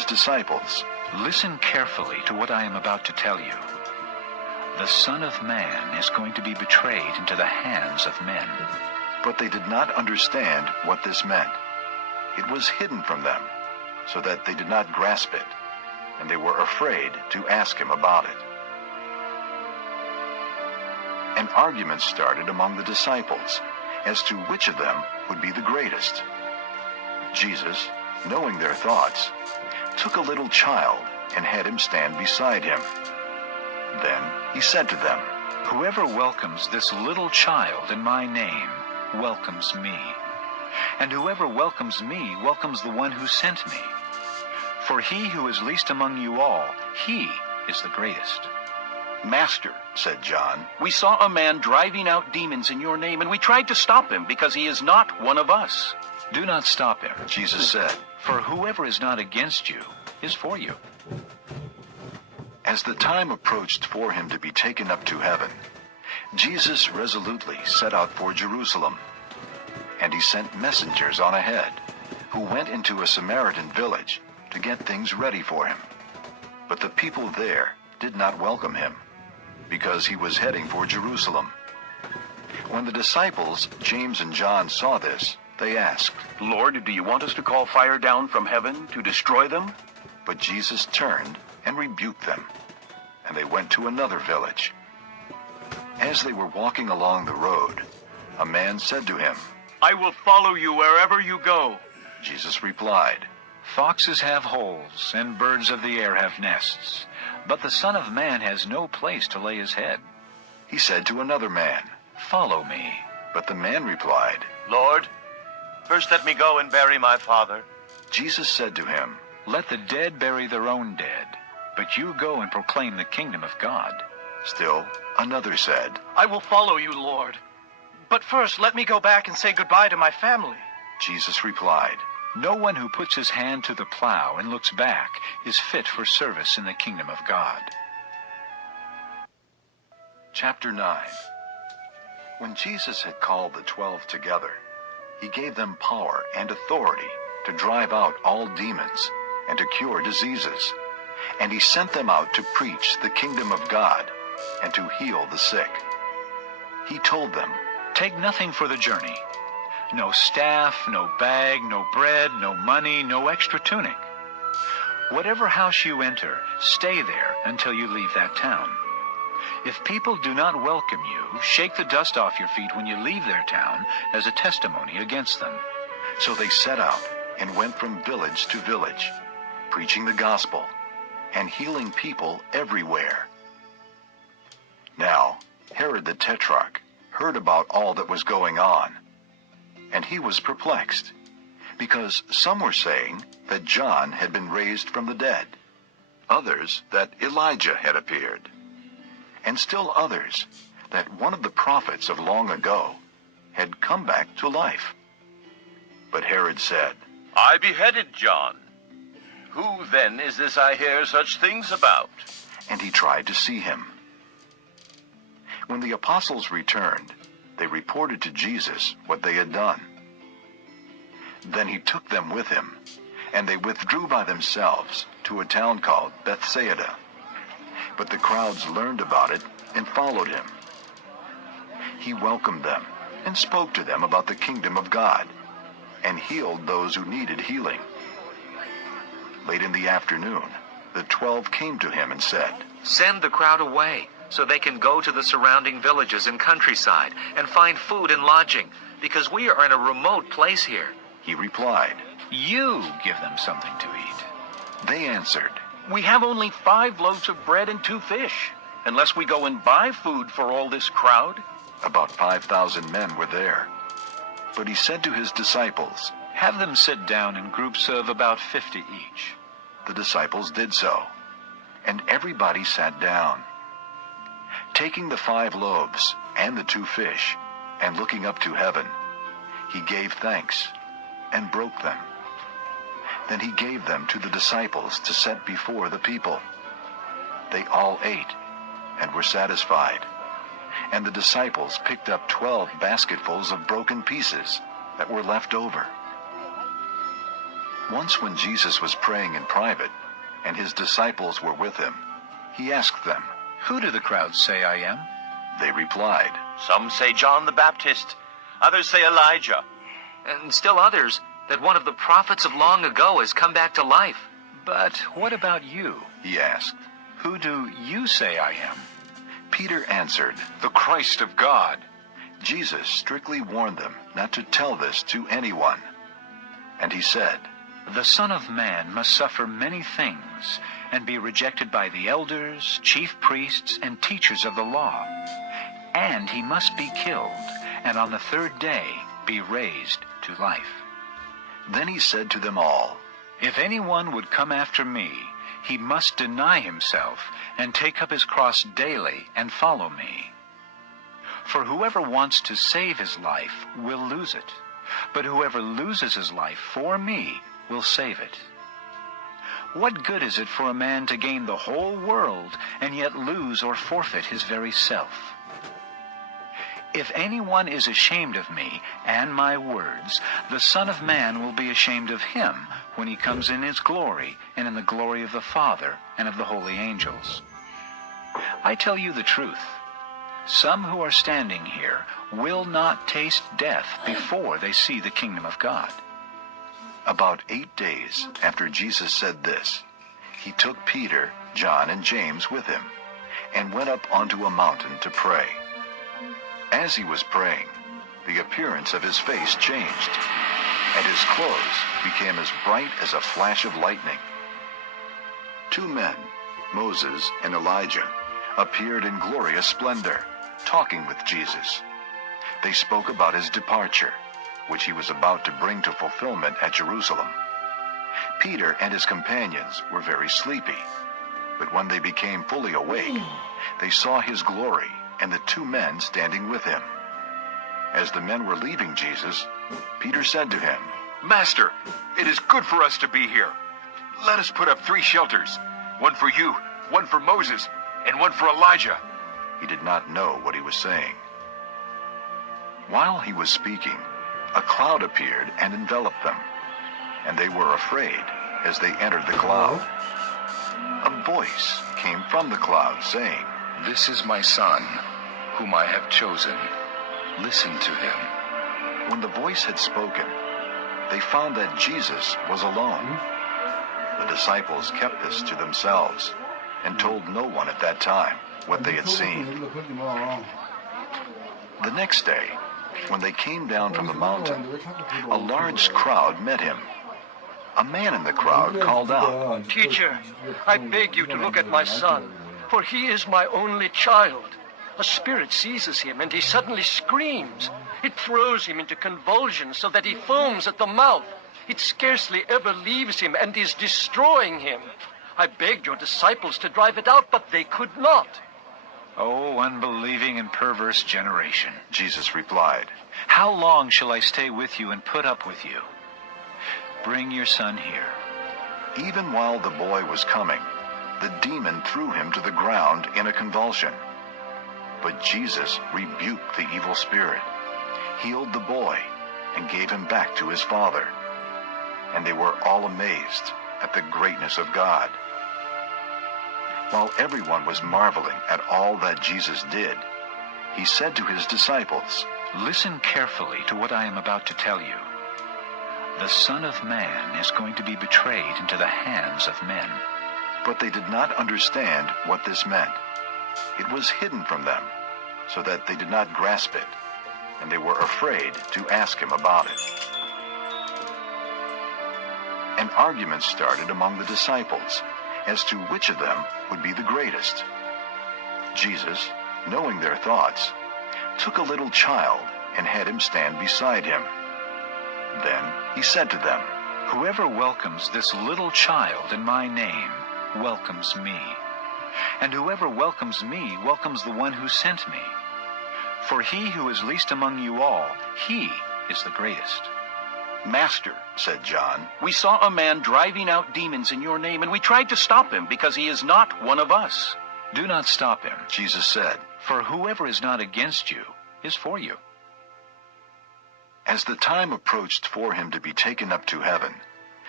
his disciples, Listen carefully to what I am about to tell you. The Son of Man is going to be betrayed into the hands of men. but they did not understand what this meant. It was hidden from them, so that they did not grasp it, and they were afraid to ask him about it. An argument started among the disciples as to which of them would be the greatest. Jesus, knowing their thoughts, took a little child and had him stand beside him. Then he said to them, Whoever welcomes this little child in my name welcomes me. And whoever welcomes me welcomes the one who sent me. For he who is least among you all, he is the greatest. Master, said John, we saw a man driving out demons in your name, and we tried to stop him because he is not one of us. Do not stop him, Jesus said, for whoever is not against you is for you. As the time approached for him to be taken up to heaven, Jesus resolutely set out for Jerusalem. And he sent messengers on ahead, who went into a Samaritan village to get things ready for him. But the people there did not welcome him, because he was heading for Jerusalem. When the disciples, James and John, saw this, they asked, Lord, do you want us to call fire down from heaven to destroy them? But Jesus turned and rebuked them, and they went to another village. As they were walking along the road, a man said to him, I will follow you wherever you go. Jesus replied, Foxes have holes, and birds of the air have nests, but the Son of Man has no place to lay his head. He said to another man, Follow me. But the man replied, Lord, first let me go and bury my father. Jesus said to him, Let the dead bury their own dead, but you go and proclaim the kingdom of God. Still another said, I will follow you, Lord. But first let me go back and say goodbye to my family. Jesus replied, No one who puts his hand to the plow and looks back is fit for service in the kingdom of God. Chapter 9. When Jesus had called the 12 together, he gave them power and authority to drive out all demons and to cure diseases. And he sent them out to preach the kingdom of God and to heal the sick. He told them, Take nothing for the journey. No staff, no bag, no bread, no money, no extra tunic. Whatever house you enter, stay there until you leave that town. If people do not welcome you, shake the dust off your feet when you leave their town as a testimony against them. So they set out and went from village to village, preaching the gospel and healing people everywhere. Now Herod the Tetrarch heard about all that was going on, and he was perplexed, because some were saying that John had been raised from the dead, others that Elijah had appeared, and still others that one of the prophets of long ago had come back to life. But Herod said, I beheaded John. Who then is this I hear such things about? And he tried to see him. When the apostles returned, they reported to Jesus what they had done. Then he took them with him, and they withdrew by themselves to a town called Bethsaida. But the crowds learned about it and followed him. He welcomed them and spoke to them about the kingdom of God, and healed those who needed healing. Late in the afternoon, the 12 came to him and said, Send the crowd away, so they can go to the surrounding villages and countryside and find food and lodging, because we are in a remote place here. He replied, You give them something to eat. They answered, We have only 5 loaves of bread and 2 fish, unless we go and buy food for all this crowd. About 5,000 men were there. But he said to his disciples, Have them sit down in groups of about 50 each. The disciples did so, and everybody sat down. Taking the 5 loaves and the 2 fish, and looking up to heaven, he gave thanks and broke them. Then he gave them to the disciples to set before the people. They all ate and were satisfied. And the disciples picked up 12 basketfuls of broken pieces that were left over. Once when Jesus was praying in private, and his disciples were with him, he asked them, Who do the crowds say I am? They replied, Some say John the Baptist, others say Elijah, And still others that one of the prophets of long ago has come back to life. But what about you? he asked. Who do you say I am? Peter answered. The Christ of God. Jesus strictly warned them not to tell this to anyone. And he said, The Son of Man must suffer many things, and be rejected by the elders, chief priests, and teachers of the law. And he must be killed, and on the third day be raised to life. Then he said to them all, If anyone would come after me, he must deny himself, and take up his cross daily, and follow me. For whoever wants to save his life will lose it, but whoever loses his life for me will save it. What good is it for a man to gain the whole world, and yet lose or forfeit his very self? If anyone is ashamed of me and my words, the Son of Man will be ashamed of him when he comes in his glory and in the glory of the Father and of the holy angels. I tell you the truth. Some who are standing here will not taste death before they see the kingdom of God. About 8 days after Jesus said this, he took Peter, John, and James with him, and went up onto a mountain to pray. As he was praying, the appearance of his face changed, and his clothes became as bright as a flash of lightning. 2 men, Moses and Elijah, appeared in glorious splendor, talking with Jesus. They spoke about his departure, which he was about to bring to fulfillment at Jerusalem. Peter and his companions were very sleepy, but when they became fully awake, they saw his glory and the 2 men standing with him. As the men were leaving Jesus, Peter said to him, Master, it is good for us to be here. Let us put up 3 shelters, one for you, one for Moses, and one for Elijah. He did not know what he was saying. While he was speaking, a cloud appeared and enveloped them, and they were afraid as they entered the cloud. A voice came from the cloud saying, This is my Son, whom I have chosen. Listen to him. When the voice had spoken, they found that Jesus was alone. The disciples kept this to themselves and told no one at that time what they had seen. The next day, when they came down from the mountain, a large crowd met him. A man in the crowd called out, Teacher, I beg you to look at my son, for he is my only child. A spirit seizes him, and he suddenly screams. It throws him into convulsions so that he foams at the mouth. It scarcely ever leaves him and is destroying him. I begged your disciples to drive it out, but they could not. O unbelieving and perverse generation, Jesus replied, how long shall I stay with you and put up with you? Bring your son here. Even while the boy was coming, the demon threw him to the ground in a convulsion. But Jesus rebuked the evil spirit, healed the boy, and gave him back to his father. And they were all amazed at the greatness of God. While everyone was marveling at all that Jesus did, he said to his disciples, Listen carefully to what I am about to tell you. The Son of Man is going to be betrayed into the hands of men. But they did not understand what this meant. It was hidden from them, so that they did not grasp it, and they were afraid to ask him about it. An argument started among the disciples as to which of them would be the greatest. Jesus, knowing their thoughts, took a little child and had him stand beside him. Then he said to them, Whoever welcomes this little child in my name welcomes me. And whoever welcomes me welcomes the one who sent me. For he who is least among you all, he is the greatest. Master, said John, we saw a man driving out demons in your name, and we tried to stop him because he is not one of us. Do not stop him, Jesus said, for whoever is not against you is for you. As the time approached for him to be taken up to heaven,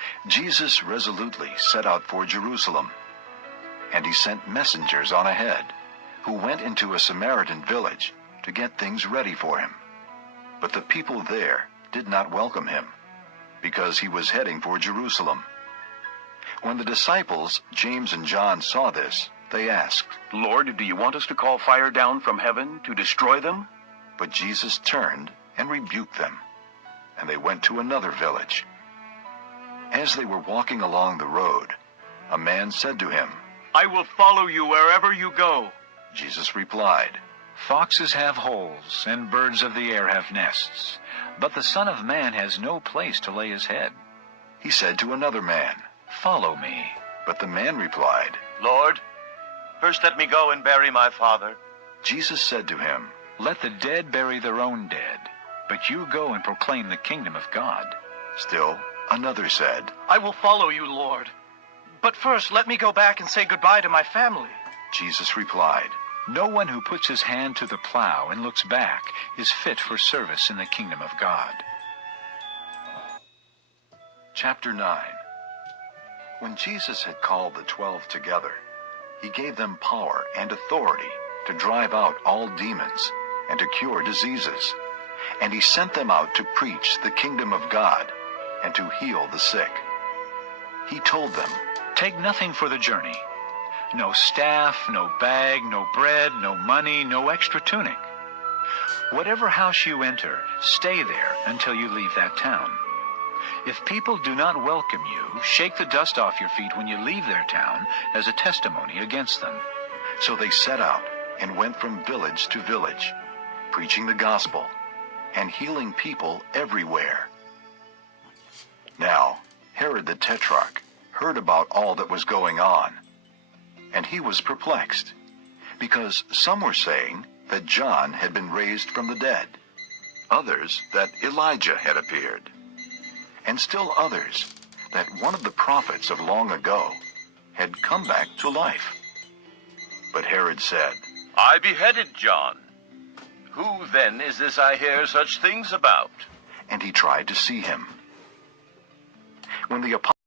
Jesus resolutely set out for Jerusalem, and he sent messengers on ahead, who went into a Samaritan village to get things ready for him. But the people there did not welcome him, because he was heading for Jerusalem. When the disciples, James and John, saw this, they asked, Lord, do you want us to call fire down from heaven to destroy them? But Jesus turned and rebuked them, and they went to another village. As they were walking along the road, a man said to him, I will follow you wherever you go. Jesus replied, Foxes have holes, and birds of the air have nests, but the Son of Man has no place to lay his head. He said to another man, Follow me. but the man replied, Lord, first let me go and bury my father. Jesus said to him, Let the dead bury their own dead, but you go and proclaim the kingdom of God. Still another said, I will follow you, Lord. But first, let me go back and say goodbye to my family. Jesus replied, No one who puts his hand to the plow and looks back is fit for service in the kingdom of God. Chapter 9. When Jesus had called the 12 together, he gave them power and authority to drive out all demons and to cure diseases. And he sent them out to preach the kingdom of God and to heal the sick. He told them, Take nothing for the journey. No staff, no bag, no bread, no money, no extra tunic. Whatever house you enter, stay there until you leave that town. If people do not welcome you, shake the dust off your feet when you leave their town as a testimony against them. So they set out and went from village to village, preaching the gospel and healing people everywhere. Now Herod the Tetrarch heard about all that was going on, and he was perplexed, because some were saying that John had been raised from the dead, others that Elijah had appeared, and still others that one of the prophets of long ago had come back to life. But Herod said, I beheaded John. Who then is this I hear such things about? and he tried to see him. When the apostles